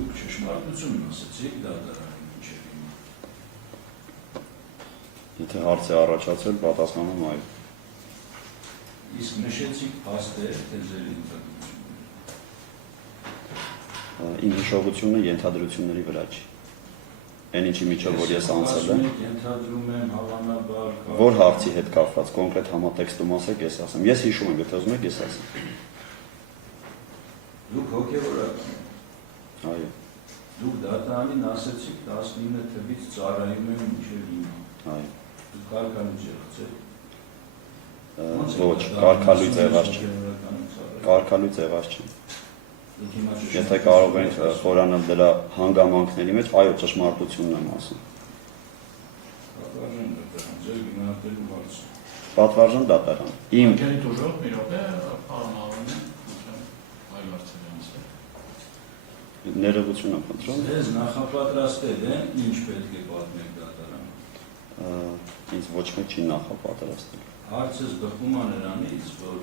դուք ճշմարտությունն ասեցիք դատարանի միջև հիմա։ Եթե հարց է առաջացել, պատասխանում այո։ Իսկ նշեցիք փաստեր, թե ձեր ենթադրությունները։ Իմ հիշողությունը ենթադրությունների վրա չի։ Այն ինչի միջով որ ես անցել եմ, ենթադրում եմ հավանաբար որ հարցի հետ կապված կոնկրետ համատեքստում ասեք, ես ասեմ։ Ես հիշում եմ, եթե ուզում եք, ես ասեմ։ Դուք հոգևորական եք։ Այո։ Դուք դատարանին ասեցիք 19 թվից ծառայում եմ մինչև հիմա։ Այո։ Դուք կարգալույց եղացեք։ Ոչ, կարգալույց եղած չէ։ Կարգալույց եղած չէ։ Եթե կարող ենք խորանալ դրա հանգամանքների մեջ, այո, ճշմարտությունն եմ ասում։ Պատվարժան դատարան։ Իմ ներողություն եմ խնդրում։ Ձեզ նախապատրաստել են, ինչ պետք է պատմեք դատարան։ Ինձ ոչ մեկ չի նախապատրաստել։ Հարցս բխում է նրանից, որ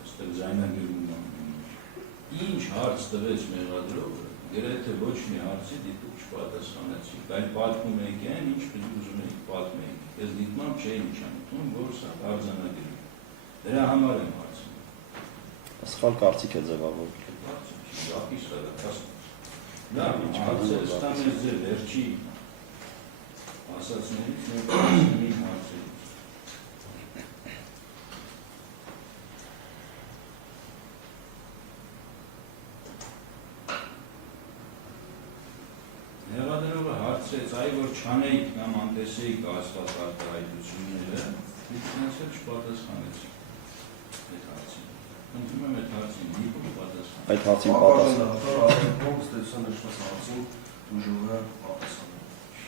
այստեղ ձայնագրվում է։ Ինչ հարց տվեց մեղադրողը, գրեթե ոչ մի հարցի դիտում չպատասխանեցիք, այլ պատմում եք այն, ինչ պետք ուզում եք պատմեք։ Ես դիտմամբ չէի միջամտում, որ սա արձանագրի։ Դրա համար եմ հարցում։ Սխալ կարծիք է ձևավորվել։ Դա հարցը ստանեց ձեր վերջի ասացներից մեկ հարցերից։ Մեղադրողը հարցրեց, այ որ չանեիք կամ անտեսեիք ասված արտահայտությունները, դրանց էլ չպատասխանեցիք այդ հարցին։ Խնդրում եմ այդ հարցին մի փոքր պատասխան։ Այդ հարցին պատասխան։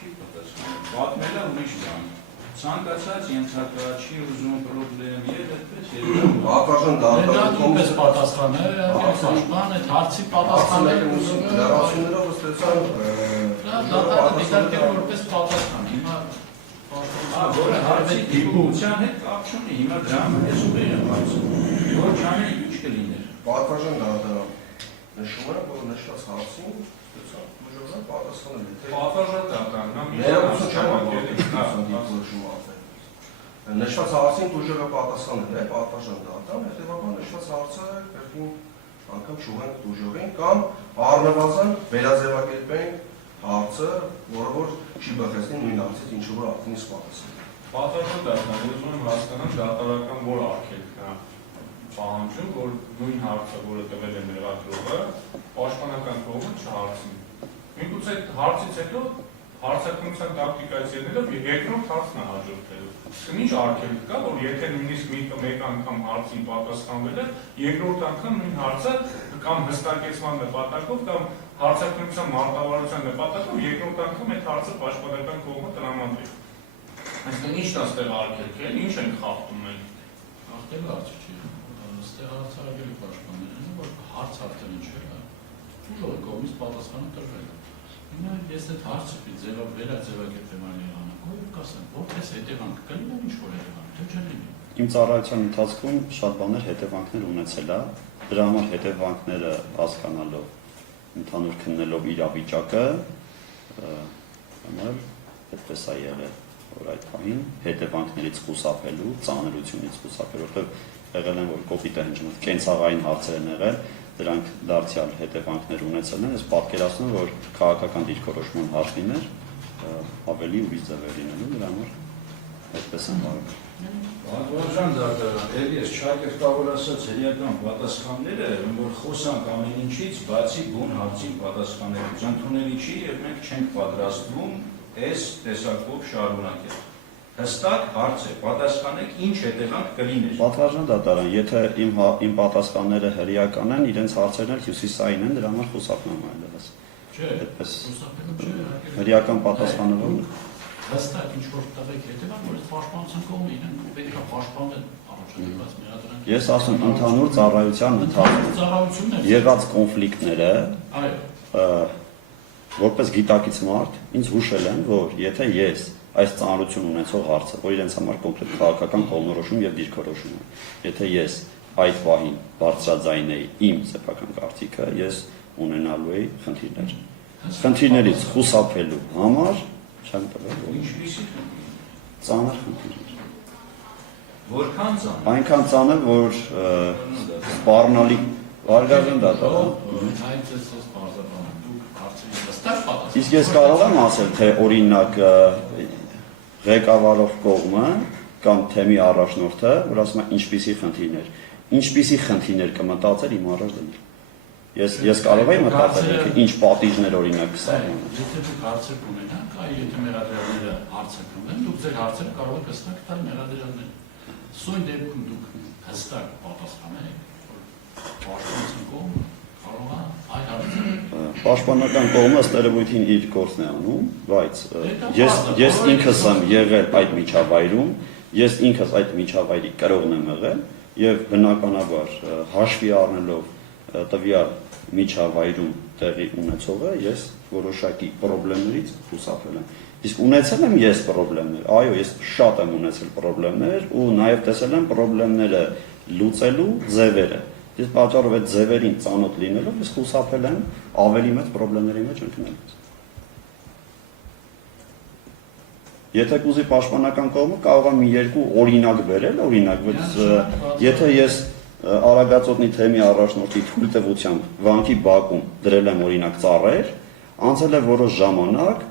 Չի պատասխանել։ Պատմելը ուրիշ բան։ Ցանկացած ենթակա չի ուզում պրոբլեմ եւ այդպես երբ Պատվարժան դատարանում պես պատասխան է, պաշտպան այդ հարցի պատասխանները ուզում է լրացումներով ըստեցան դատարանը դիտարկել որպես պատասխան։ Հիմա որը հարցի դիպության հետ կապ չունի, հիմա դրա համար ես ուղիղ եմ հարցում, որ չանեի ինչ կլիներ։ Պատվարժան դատարան նշում է, որ նշված հարցին պատասխանել է։ Պատվարժան դատարանն նշված հարցին դուժերը պատասխանել է, պատվարժան դատարան, հետևաբար նշված հարցը կրկին անգամ շուհենք դուժորին կամ առնվազն վերաձևակերպենք հարցը, որը որ չի բխեցնի նույն հարցից ինչ որ արդեն իսկ պատասխան։ Պատվարժան դատարան, ես ուզում եմ հասկանալ դատարական որ արգելքն է պահանջում, որ նույն հարցը, որը տվել է մեղադրողը, պաշտպանական կողմը չհարցնի։ Միգուցե հարցից հետո հարցակնության տակտիկայից ելնելով երկրորդ հարցն է հաջորդելու։ Իսկ ինչ արգելք կա, որ եթե նույնիսկ մեկ անգամ հարցին պատասխանվել է, երկրորդ անգամ նույն հարցը կամ հստակեցման նպատակով կամ հարցակնության մարտավարության նպատակով երկրորդ անգամ այդ հարցը պաշտպանական կողմը տրամադրի։ Այսինքն ինչն է այստեղ արգելքը, ինչ են խախտում մենք։ Ախտել հարցը չի։ Այստեղ հարցարակելի պաշտպաններն են, որ հարց արդեն ինչ է, ուժը կողմից պատասխանը տրվել է։ Հիմա ես այդ հարցը վերաձևակերպեմ այլ եղանակով և կասեմ, որպես հետևանք կլինի ինչ-որ հետևանք, թե չլինի։ Իմ ծառայության ընթացքում շատ բաներ հետևանքներ ունեցել է, դրա համար հետևանքները հասկանալով, ընդհանուր քննելով իրավիճակը, այդպես է եղել, որ այդ պահին հետևանքներից խուսափելու, ծանրությունից խուսափելու, որտեղ եղել են, որ կոպիտ է հնչում, կենցաղային հարցեր են եղել, դրանք դարձյալ հետևանքներ ունեցել են, ես պատկերացնում եմ, որ քաղաքական դիրքորոշման հարց լիներ, ավելի ուրիշ ձևեր լինելու, դրա համար այդպես եմ արել։ Պատվարժան դատարան, ելի ես շակերտավոր ասած հերիական պատասխանները, որ խոսանք ամեն ինչից, բացի բուն հարցին պատասխանելուց, ընդունելի չի եւ մենք չենք պատրաստվում այս տեսակով շարունակել։ Հստակ հարց է, պատասխանեք ինչ հետևանք կլիներ։ Պատվարժան դատարան, եթե իմ պատասխանները հերիական են, իրենց հարցերն էլ հյուսիսային են, դրա համար խուսափում եմ այլևս։ Չէ, այդպես խուսափելու չէ, հերիական պատասխանելով հստակ ինչ-որ տվեք հետևանք, որ պաշտպանության կողմը իրենք պետք է պաշտպանել առաջադրված մեղադրանքից։ Ես ասում ընդհանուր ծառայության ընթացքում եղած կոնֆլիկտները, որպես գիտակից մարդ, ինձ հուշել են, որ եթե ես այս ծանրություն ունեցող հարցը, որ իրենց համար կոնկրետ քաղաքական կողմնորոշում եւ դիրքորոշում է, եթե ես այդ պահին բարձրաձայնեի իմ սեփական կարծիքը, ես ունենալու էի խնդիրներ։ Խնդիրներից խուսափելու համար չեմ տվել Ինչպիսի խնդիր։ ծանր խնդիրներ։ Որքան ծանր։ Այնքան ծանր, որ սպառնալի վարգաժն դատա։ Իսկ ես կարող եմ ասել, թե օրինակ ղեկավարող կողմը կամ թեմի առաջնորդը, որ ասում է ինչպիսի խնդիրներ, ինչպիսի խնդիրներ կմտածեր իմ առաջ դնել։ Ես կարող եմ մտածել, թե ինչ պատիժներ օրինակ կսահմանեն։ Եթե դուք հարցեր ունենաք, այ եթե մեղադրյալները հարցը կունեն, դուք ձեր հարցերը կարող եք հստակ տալ մեղադրյալներին։ Սույն դեպքում դուք հստակ պատասխանեք, որ պաշտպանության կողմը կարող է այդ հարցերը։ Պաշտպանական կողմը ըստ երևույթին իր գործն է անում, բայց ես ինքս եմ եղել այդ միջավայրում, ես ինքս այդ միջավայրի կրողն եմ եղել եւ բնականաբար հաշվի առնելով տվյալ միջավայրում տեղի ունեցողը ես որոշակի խնդիրներից խուսափել եմ։ Իսկ ունեցել եմ ես խնդիրներ, այո, ես շատ եմ ունեցել խնդիրներ ու նաև տեսել եմ խնդիրները լուծելու ձևերը։ Ես պատճառով այդ ձևերին ծանոթ լինելով ես խուսափել եմ ավելի մեծ խնդիրների մեջ ընկնելուց։ Եթե կուզի պաշտպանական կողմը կարող է մի երկու օրինակ բերել, օրինակ, եթե ես Արագածոտնի թեմի առաջնորդի թույլտվությամբ վանքի բակում դրել եմ օրինակ ծառեր, անցել է որոշ ժամանակ,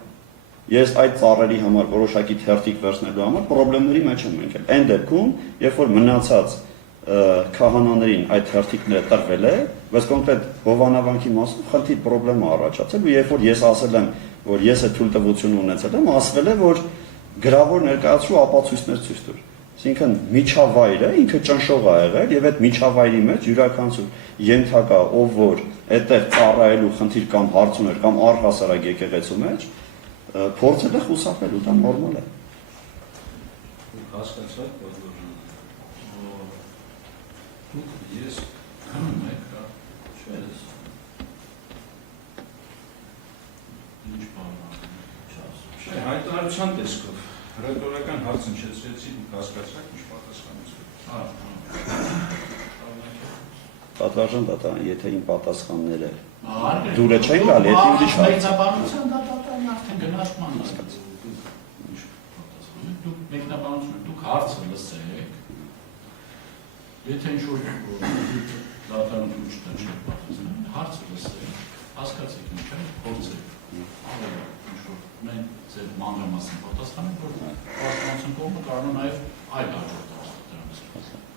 ես այդ ծառերի համար որոշակի թերթիկ վերցնելու համար խնդիրների մեջ եմ ընկել։ Այն դեպքում, երբ որ մնացած քահանաներին այդ թերթիկները տրվել է, բայց կոնկրետ հովանավանքի մասում խնդիր խնդրեմ առաջացել ու երբ որ ես ասել եմ, որ ես այդ թույլտվությունը ունեցել եմ, ասվել է, որ գրավոր ներկայացրու ապացույցներ ցույց տուր։ Այսինքն միջավայրը ինքը ճնշող է եղել եւ այդ միջավայրի մեջ յուրաքանչյուր ենթակա, ով որ այդտեղ ծառայելու խնդիր կամ հարց ուներ կամ առհասարակ եկեղեցու մեջ, փորձել է խուսափել ու դա նորմալ է։ Հասկացա՞ք, որ Ես հանում եք, չես։ ինչ բան Չէ, հայտարարության տեսքով հրետորական հարց հնչեցրեցի, դուք հասկացաք ինչ պատասխանեցիք։ Պատվարժան դատան, եթե իմ պատասխանները դուրը չեն գալ, եթե ուրիշ հարց։ Մեկնաբանության դատան արդեն գնահատման դուք մեկնաբանություն, դուք հարցը լսեք, եթե ինչ-որ դատան ուշ չեք պատասխանում, հարցը լսեք, հասկացեք ինչ է, փորձեք, ավելի ինչ-որ մենք ձեր մանրամասն պատասխանենք, որ պաշտպանության կողմը կարող է նաև այլ հաջորդ դրանից։